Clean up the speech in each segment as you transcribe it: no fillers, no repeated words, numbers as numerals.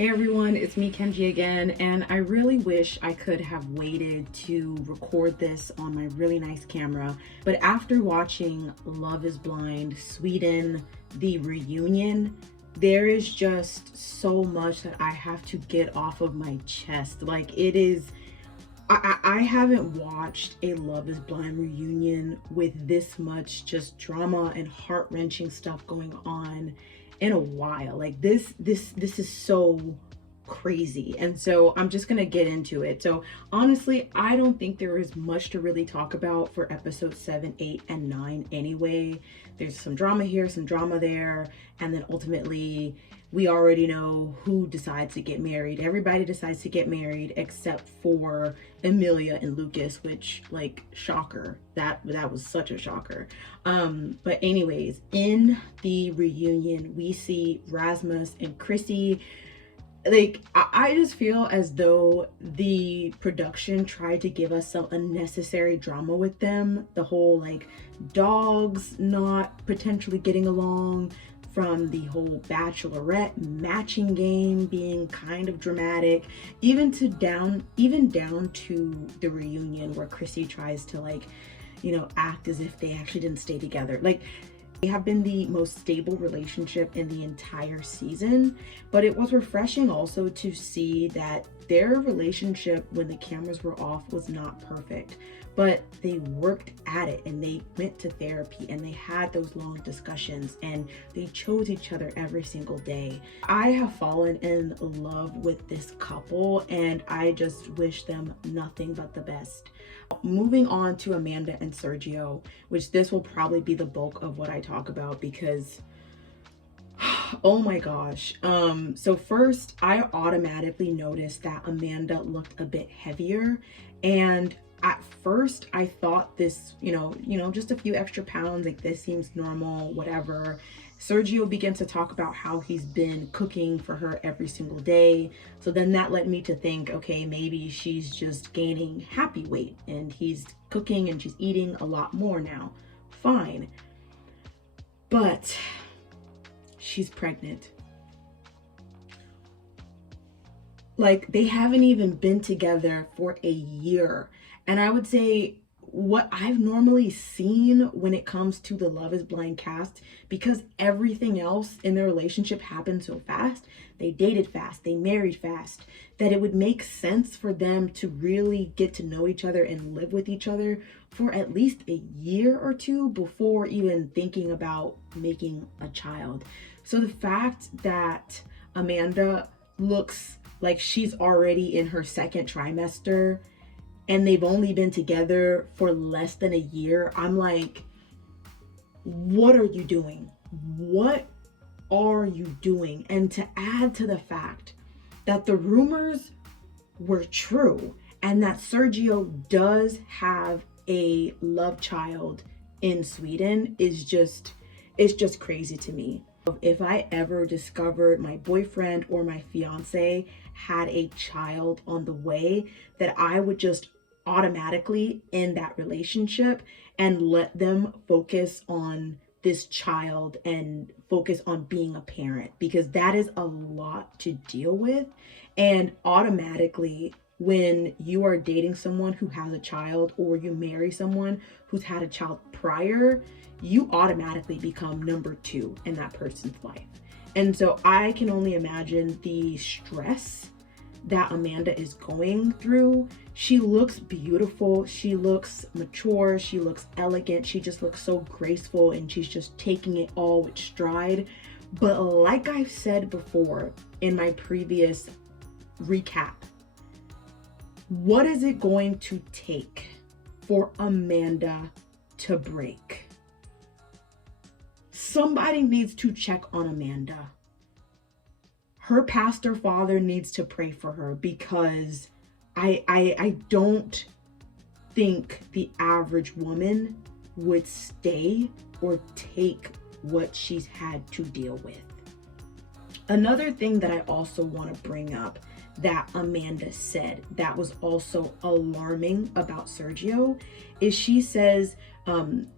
Hey everyone, it's me Kenji again, and I really wish I could have waited to record this on my really nice camera, but after watching Love is Blind Sweden, the reunion, there is just so much that I have to get off of my chest. Like it is, I haven't watched a Love is Blind reunion with this much just drama and heart-wrenching stuff going on in a while. Like this is so crazy. And so I'm just gonna get into it. So honestly, I don't think there is much to really talk about for episode 7, 8, and 9 anyway. There's some drama here, some drama there, and then ultimately we already know who decides to get married. Everybody decides to get married except for Emilia and Lucas, which, like, shocker. That was such a shocker. But anyways, in the reunion, we see Rasmus and Chrissy. Like, I just feel as though the production tried to give us some unnecessary drama with them. The whole, like, dogs not potentially getting along, from the whole bachelorette matching game being kind of dramatic, even down to the reunion where Chrissy tries to, like, act as if they actually didn't stay together. Like, they have been the most stable relationship in the entire season, but it was refreshing also to see that their relationship when the cameras were off was not perfect, but they worked at it and they went to therapy and they had those long discussions and they chose each other every single day. I have fallen in love with this couple and I just wish them nothing but the best. Moving on to Amanda and Sergio, which this will probably be the bulk of what I talk about because oh my gosh. So first I automatically noticed that Amanda looked a bit heavier, and at first I thought this, just a few extra pounds, like this seems normal, whatever. Sergio began to talk about how he's been cooking for her every single day. So then that led me to think, okay, maybe she's just gaining happy weight and he's cooking and she's eating a lot more now. Fine. But she's pregnant. Like, they haven't even been together for a year. And I would say what I've normally seen when it comes to the Love is Blind cast, because everything else in their relationship happened so fast, they dated fast, they married fast, that it would make sense for them to really get to know each other and live with each other for at least a year or two before even thinking about making a child. So the fact that Amanda looks like she's already in her second trimester and they've only been together for less than a year, I'm like, what are you doing? What are you doing? And to add to the fact that the rumors were true and that Sergio does have a love child in Sweden is just, it's just crazy to me. If I ever discovered my boyfriend or my fiance had a child on the way, that I would just automatically end that relationship and let them focus on this child and focus on being a parent, because that is a lot to deal with. And automatically, when you are dating someone who has a child or you marry someone who's had a child prior, you automatically become number two in that person's life. And so I can only imagine the stress that Amanda is going through. She looks beautiful, she looks mature, she looks elegant, she just looks so graceful, and she's just taking it all with stride. But like I've said before in my previous recap, what is it going to take for Amanda to break? Somebody needs to check on Amanda. Her pastor father needs to pray for her, because I don't think the average woman would stay or take what she's had to deal with. Another thing that I also want to bring up that Amanda said that was also alarming about Sergio is she says,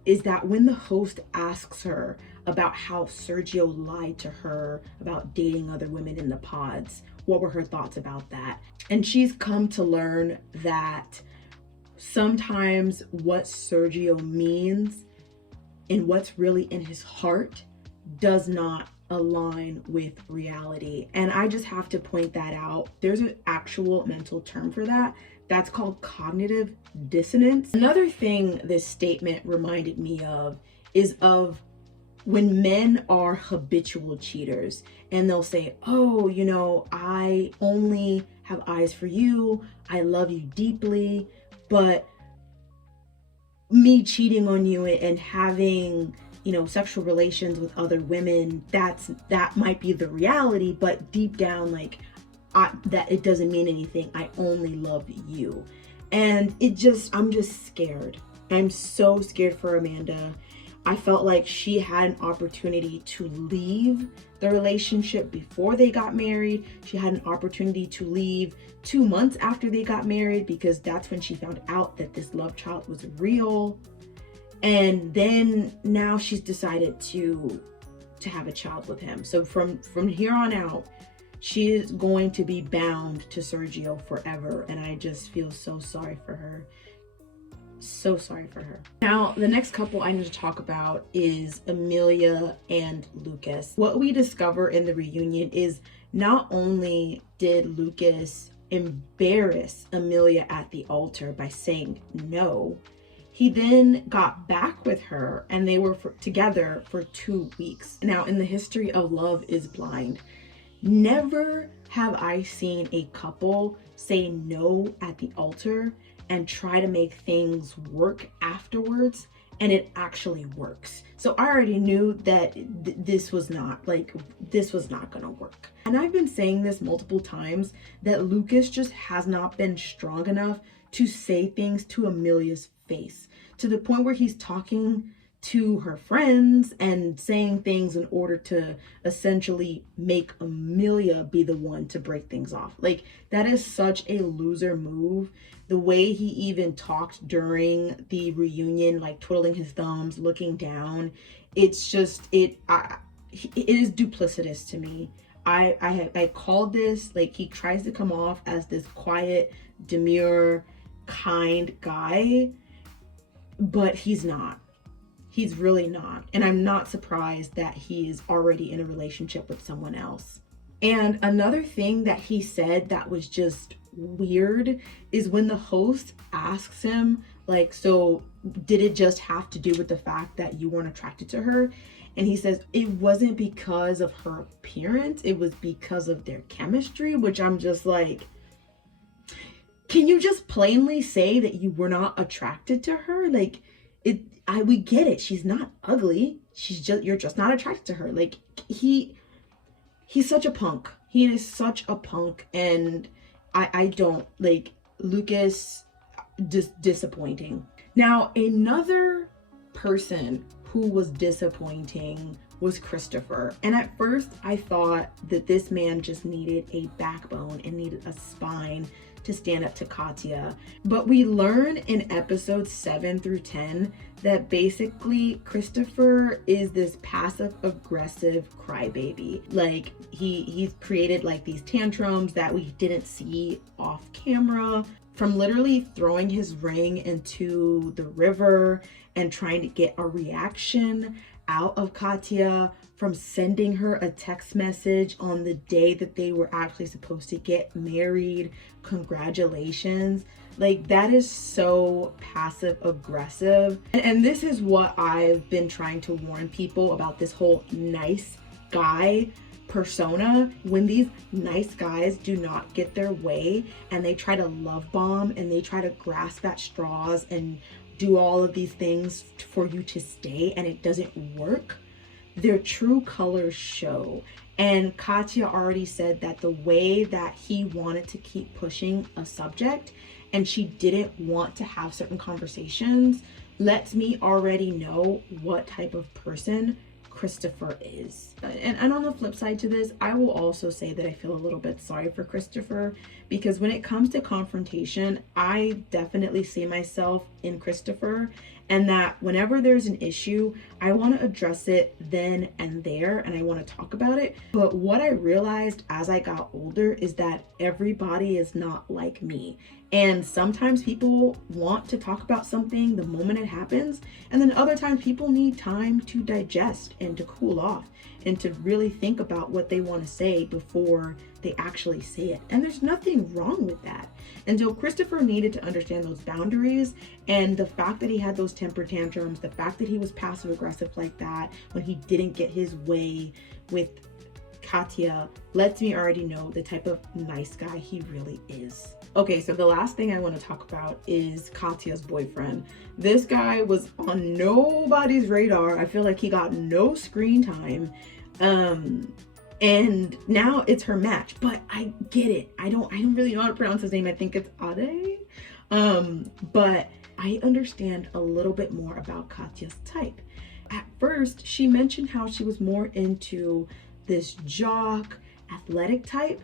is that when the host asks her about how Sergio lied to her about dating other women in the pods, what were her thoughts about that? And she's come to learn that sometimes what Sergio means and what's really in his heart does not align with reality. And I just have to point that out. There's an actual mental term for that. That's called cognitive dissonance. Another thing this statement reminded me of is of when men are habitual cheaters and they'll say, oh, you know, I only have eyes for you. I love you deeply, but me cheating on you and having, you know, sexual relations with other women, that might be the reality, but deep down, like, that it doesn't mean anything. I only love you. And I'm just scared. I'm so scared for Amanda. I felt like she had an opportunity to leave the relationship before they got married. She had an opportunity to leave 2 months after they got married, because that's when she found out that this love child was real. And then now she's decided to have a child with him. So from here on out, she is going to be bound to Sergio forever. And I just feel so sorry for her. So sorry for her. Now, the next couple I need to talk about is Amelia and Lucas. What we discover in the reunion is not only did Lucas embarrass Amelia at the altar by saying no, he then got back with her and they were together for 2 weeks. Now, in the history of Love is Blind, never have I seen a couple say no at the altar and try to make things work afterwards, and it actually works. So I already knew that this was not gonna work. And I've been saying this multiple times, that Lucas just has not been strong enough to say things to Amelia's face, to the point where he's talking to her friends and saying things in order to essentially make Amelia be the one to break things off. Like, that is such a loser move. The way he even talked during the reunion, like twiddling his thumbs, looking down, it's just, it is duplicitous to me. I called this, like, he tries to come off as this quiet, demure, kind guy, but he's not. He's really not. And I'm not surprised that he's already in a relationship with someone else. And another thing that he said that was just weird is when the host asks him, like, so did it just have to do with the fact that you weren't attracted to her? And he says it wasn't because of her appearance, it was because of their chemistry, which I'm just like, can you just plainly say that you were not attracted to her? Like, we get it. She's not ugly. You're just not attracted to her. Like, he's such a punk. He is such a punk. And I don't like Lucas. Just disappointing. Now, another person who was disappointing was Christopher. And at first I thought that this man just needed a backbone and needed a spine to stand up to Katya. But we learn in episodes 7 through 10 that basically Christopher is this passive aggressive crybaby. Like, he's created like these tantrums that we didn't see off camera, from literally throwing his ring into the river and trying to get a reaction out of Katya, from sending her a text message on the day that they were actually supposed to get married, congratulations. Like, that is so passive aggressive. And this is what I've been trying to warn people about, this whole nice guy persona. When these nice guys do not get their way and they try to love bomb and they try to grasp at straws and do all of these things for you to stay, and it doesn't work, their true colors show. And Katya already said that the way that he wanted to keep pushing a subject and she didn't want to have certain conversations lets me already know what type of person Christopher is. And on the flip side to this, I will also say that I feel a little bit sorry for Christopher, because when it comes to confrontation, I definitely see myself in Christopher, and that whenever there's an issue, I want to address it then and there, and I want to talk about it. But what I realized as I got older is that everybody is not like me. And sometimes people want to talk about something the moment it happens, and then other times people need time to digest and to cool off and to really think about what they want to say before they actually say it. And there's nothing wrong with that. And so Christopher needed to understand those boundaries, and the fact that he had those temper tantrums, the fact that he was passive aggressive like that when he didn't get his way with Katya lets me already know the type of nice guy he really is. Okay, so the last thing I want to talk about is Katya's boyfriend. This guy was on nobody's radar. I feel like he got no screen time. And now it's her match, but I get it. I don't really know how to pronounce his name. I think it's Ade. But I understand a little bit more about Katya's type. At first, she mentioned how she was more into this jock, athletic type,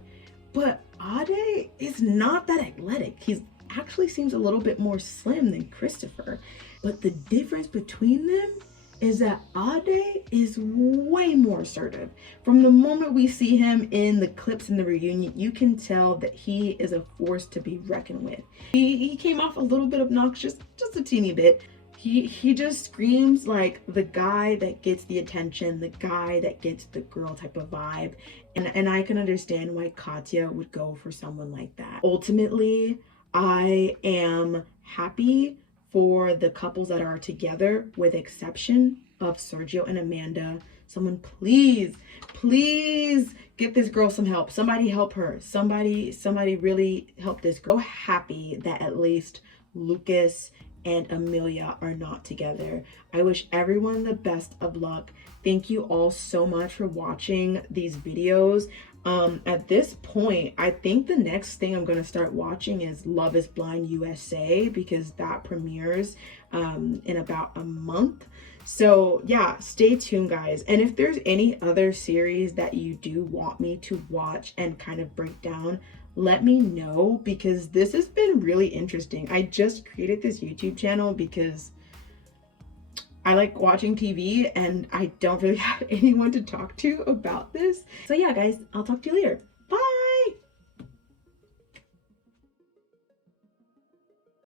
but Ade is not that athletic. He actually seems a little bit more slim than Christopher. But the difference between them is that Ade is way more assertive. From the moment we see him in the clips in the reunion, you can tell that he is a force to be reckoned with. He came off a little bit obnoxious, just a teeny bit. He just screams like the guy that gets the attention, the guy that gets the girl type of vibe. And I can understand why Katya would go for someone like that. Ultimately, I am happy for the couples that are together, with exception of Sergio and Amanda. Someone please get this girl some help. Somebody help her. Somebody really help this girl. I'm so happy that at least Lucas and Amelia are not together. I wish everyone the best of luck. Thank you all so much for watching these videos. At this point, I think the next thing I'm going to start watching is Love is Blind USA, because that premieres in about a month. So yeah, stay tuned, guys. And if there's any other series that you do want me to watch and kind of break down, let me know, because this has been really interesting. I just created this YouTube channel because I like watching TV and I don't really have anyone to talk to about this. So yeah, guys, I'll talk to you later.